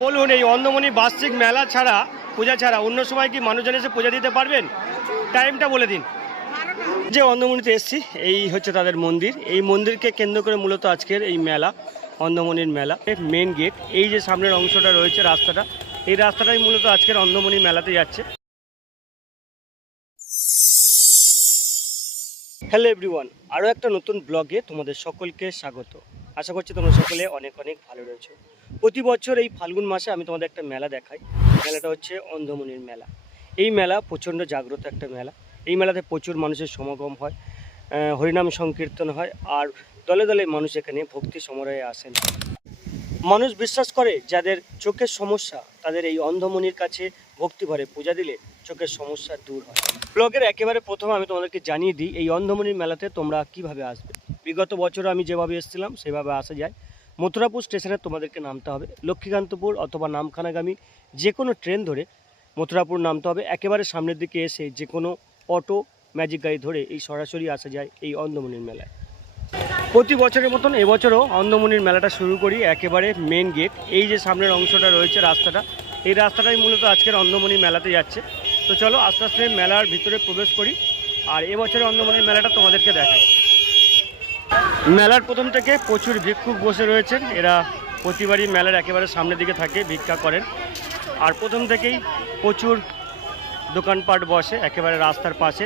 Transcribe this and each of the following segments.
বলুন, এই অন্ধমণি বার্ষিক মেলা ছাড়া, পূজা ছাড়া অন্য সময় কি মানুষজন এসে পূজা দিতে পারবেন? টাইমটা বলে দিন। যে অন্ধমণিতে এসছি, এই হচ্ছে তাদের মন্দির। এই মন্দিরকে কেন্দ্র করে মূলত আজকের এই মেলা অন্ধমণির মেলা। মেন গেট এই যে সামনের অংশটা রয়েছে রাস্তাটা, এই রাস্তাটাই মূলত আজকের অন্ধমণি মেলাতে যাচ্ছে। হ্যালো এভরিওয়ান আরও একটা নতুন ব্লগে তোমাদের সকলকে স্বাগত। আশা করছি তোমরা সকলে অনেক অনেক ভালো রয়েছো। প্রতি বছর এই ফাল্গুন মাসে আমি তোমাদের একটা মেলা দেখাই। মেলাটা হচ্ছে অন্ধমণির মেলা। এই মেলা প্রচণ্ড জাগ্রত একটা মেলা। এই মেলাতে প্রচুর মানুষের সমাগম হয় হরিনাম সংকীর্তন হয় আর দলে দলে মানুষ এখানে ভক্তি সমারোহে আসেন। মানুষ বিশ্বাস করে যাদের চোখের সমস্যা, তাদের এই অন্ধমণির কাছে ভক্তি ভরে পূজা দিলে চোখের সমস্যা দূর হয়। ব্লগের একেবারে প্রথমে আমি তোমাদেরকে জানিয়ে দিই, এই অন্ধমণির মেলাতে তোমরা কীভাবে আসবে? বিগত বছর আমি যেভাবে এসেছিলাম, সেভাবে আসা যায়। মথুরাপুর স্টেশনে তোমাদেরকে নামতে হবে, লক্ষ্মীকান্তপুর অথবা নামখানাগামী যে কোনো ট্রেন ধরে মথুরাপুর নামতে হবে। একেবারে সামনের দিকে এসে যে কোনো অটো ম্যাজিক গাড়ি ধরে এই সরাসরি আসা যায় এই অন্ধমণির মেলায়। প্রতি বছরের মতন এবছরও অন্ধমণির মেলাটা শুরু করি একেবারে মেন গেট এই যে সামনের অংশটা রয়েছে রাস্তাটা, এই রাস্তাটাই মূলত আজকের অন্ধমণির মেলাতে যাচ্ছে। তো চলো আস্তে আস্তে মেলার ভিতরে প্রবেশ করি, আর এবছরের অন্ধমণির মেলাটা তোমাদেরকে দেখাই। মেলার প্রথম থেকে প্রচুর ভিক্ষুক বসে রয়েছেন। এরা প্রতিবারই মেলার একেবারে সামনের দিকে থাকে, ভিক্ষা করেন। আর প্রথম থেকেই প্রচুর দোকানপাট বসে, একেবারে রাস্তার পাশে।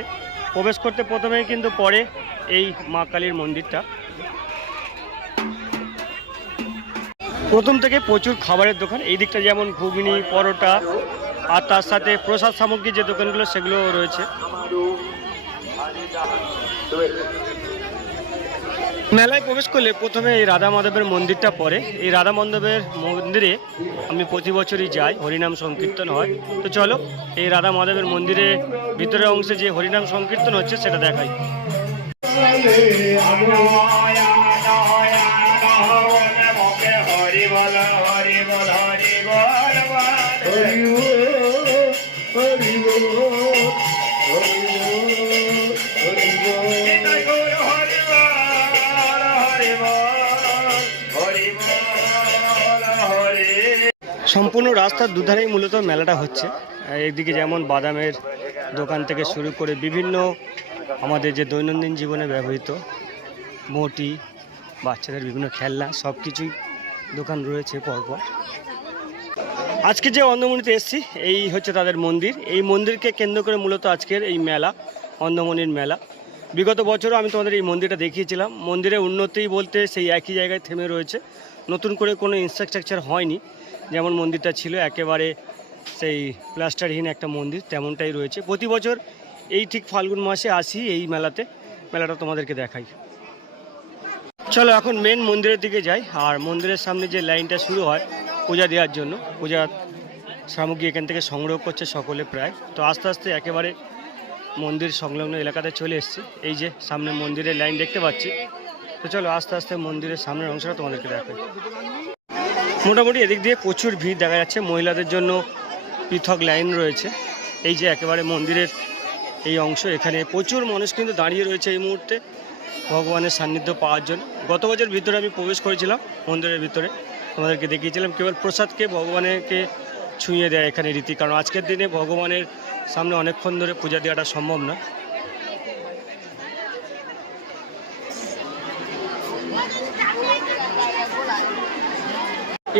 প্রবেশ করতে প্রথমেই কিন্তু পরে এই মা কালীর মন্দিরটা। প্রথম থেকে প্রচুর খাবারের দোকান। এই দিকটা যেমন ঘুগনি, পরোটা, আর তার সাথে প্রসাদ সামগ্রী যে দোকানগুলো সেগুলো রয়েছে। মেলায় প্রবেশ করলে প্রথমে এই রাধা মাধবের মন্দিরটা পড়ে। এই রাধা মাধবের মন্দিরে আমি প্রতি বছরই যাই, হরিনাম সংকীর্তন হয়। তো চলো, এই রাধা মাধবের মন্দিরে ভিতরের অংশে যে হরিনাম সংকীর্তন হচ্ছে সেটা দেখাই। সম্পূর্ণ রাস্তার দুধারেই মূলত মেলাটা হচ্ছে। একদিকে যেমন বাদামের দোকান থেকে শুরু করে বিভিন্ন আমাদের যে দৈনন্দিন জীবনে ব্যবহৃত মোটি বাচ্চাদের বিভিন্ন খেলনা সব কিছুই দোকান রয়েছে পরপর। আজকে যে অন্ধমণিতে এসেছি, এই হচ্ছে তাদের মন্দির। এই মন্দিরকে কেন্দ্র করে মূলত আজকের এই মেলা অন্ধমণির মেলা। বিগত বছরও আমি তোমাদের এই মন্দিরটা দেখিয়েছিলাম। মন্দিরের উন্নতি বলতে সেই একই জায়গায় থেমে রয়েছে। নতুন করে কোনো ইনফ্রাস্ট্রাকচার হয়নি। যেমন মন্দিরটা ছিল একেবারে সেই প্লাস্টারহীন একটা মন্দির, তেমনটাই রয়েছে। প্রতি বছর এই ঠিক ফাল্গুন মাসে আসি এই মেলাতে। মেলাটা তোমাদেরকে দেখাই। চলো এখন মেন মন্দিরের দিকে যাই। আর মন্দিরের সামনে যে লাইনটা শুরু হয় পূজা দেওয়ার জন্য পূজার সামগ্রী এখান থেকে সংগ্রহ করছে সকলে প্রায়। তো আস্তে আস্তে একেবারে মন্দির সংলগ্ন এলাকাতে চলে এসেছি। এই যে সামনে মন্দিরের লাইন দেখতে পাচ্ছি। তো চলো আস্তে আস্তে মন্দিরের সামনের অংশটা তোমাদেরকে দেখাই। মোটামুটি এদিক দিয়ে প্রচুর ভিড় দেখা যাচ্ছে। মহিলাদের জন্য পৃথক লাইন রয়েছে। এই যে একেবারে মন্দিরের এই অংশ, এখানে প্রচুর মানুষ কিন্তু দাঁড়িয়ে রয়েছে এই মুহূর্তে ভগবানের সান্নিধ্য পাওয়ার জন্য। গত বছর ভিতরে আমি প্রবেশ করেছিলাম মন্দিরের ভিতরে। আমাদেরকে দেখিয়েছিলাম, কেবল প্রসাদকে ভগবানেরকে ছুঁয়ে দেয় এখানে রীতি। কারণ আজকের দিনে ভগবানের সামনে অনেকক্ষণ ধরে পূজা দেওয়াটা সম্ভব না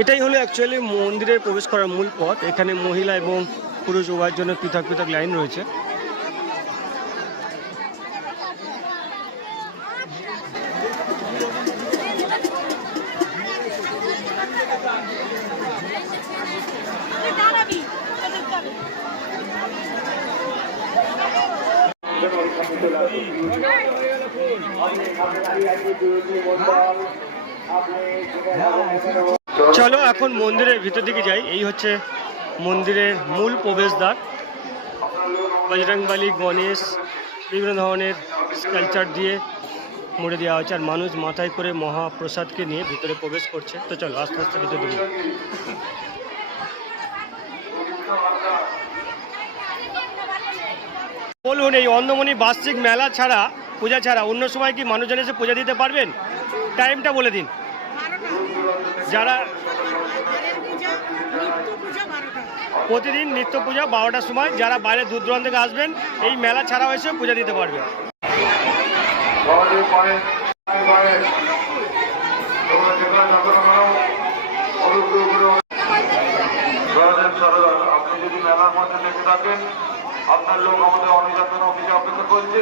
এটাই হলো অ্যাকচুয়ালি মন্দিরের প্রবেশ করার মূল পথ। এখানে মহিলা এবং পুরুষ উভয়ের জন্য পৃথক পৃথক লাইন রয়েছে। চলো এখন মন্দিরের ভিতর দিকে যাই। এই হচ্ছে মন্দিরের মূল প্রবেশদ্বার। বজরংবলী, গণেশ, বিভিন্ন ধরনের স্কালচার দিয়ে মুড়ে দেওয়া হয়েছে। আর মানুষ মাথায় করে মহাপ্রসাদকে নিয়ে ভিতরে প্রবেশ করছে। তো চলো, আস্তে আস্তে ভিতরে দিকে বলুন, এই অন্ধমণি বার্ষিক মেলা ছাড়া, পূজা ছাড়া অন্য সময় কি মানুষজন এসে পূজা দিতে পারবেন? টাইমটা বলে দিন। যারা প্রতিদিন নিত্য পূজা বারোটার সময়, যারা বাইরে দূর দূরান্ত থেকে আসবেন, এই মেলা ছাড়া এসে পূজা দিতে পারবে। আপনার লোক আমাদের অনির্বাচন অফিসে অপেক্ষা করছে।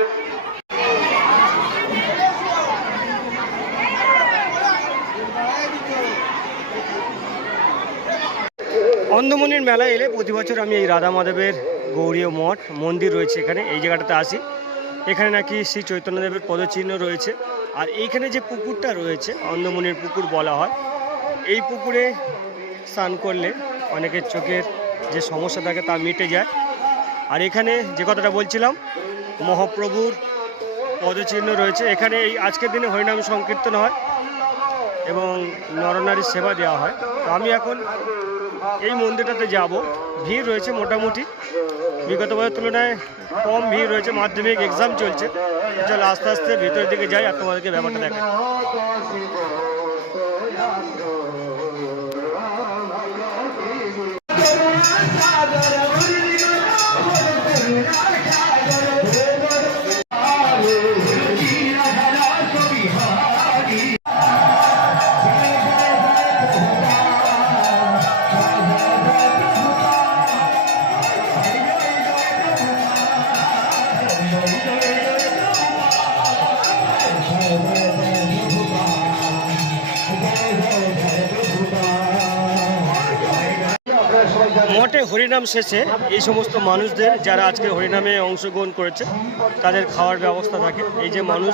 অন্ধমনির মেলা এলে প্রতি বছর আমি এই রাধা মাধবের গৌরীয় মঠ, মন্দির রয়েছে এখানে। এই জায়গাটাতে আসি। এখানে নাকি শ্রী চৈতন্যদেবের পদচিহ্ন রয়েছে। আর এইখানে যে পুকুরটা রয়েছে অন্ধমনির পুকুর বলা হয়, এই পুকুরে স্নান করলে অনেকের চোখের যে সমস্যা থাকে তা মিটে যায়। আর এখানে যে কথাটা বলছিলাম, মহাপ্রভুর পদচিহ্ন রয়েছে। এখানে এই আজকের দিনে হরিনাম সংকীর্তন হয় এবং নরনারীর সেবা দেওয়া হয়। তো আমি এখন এই মন্দিরটাতে যাব। ভিড় রয়েছে মোটামুটি। বিগত বছরের তুলনায় কম ভিড় রয়েছে, মাধ্যমিক এক্সাম চলছে। চলো আস্তে আস্তে ভিতরের দিকে যাই আর তোমাদেরকে ব্যাপারটা দেখাই। মঠে হরিনাম শেষে এই সমস্ত মানুষদের যারা আজকে হরিনামে অংশগ্রহণ করেছে, তাদের খাওয়ার ব্যবস্থা থাকে। এই যে মানুষ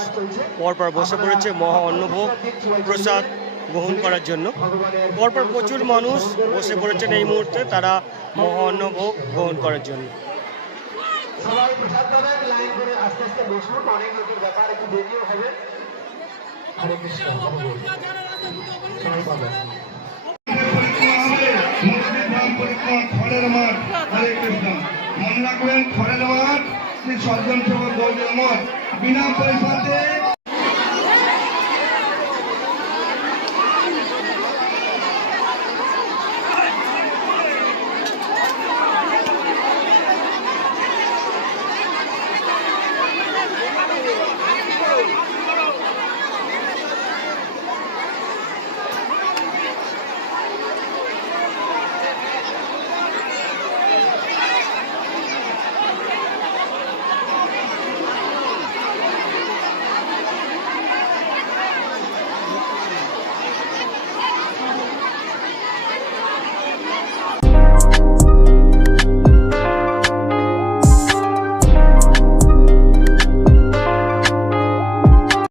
পরপর বসে পড়েছে মহা অন্নভোগ, প্রসাদ গ্রহণ করার জন্য। পরপর প্রচুর মানুষ বসে পড়েছেন এই মুহূর্তে, তারা মহা অন্নভোগ গ্রহণ করার জন্য। সবাই প্রসাদ লাইন করে আস্তে আস্তে বসুন, অনেক লোকের ব্যাপার একটু দেরিও হবে। হরে কৃষ্ণ খড়ের মাঠ, হরে কৃষ্ণ। মনে রাখবেন, খড়ের মাঠ, শ্রী সজ্জন সভা গৌরের মঠ। বিনা পয়সাতে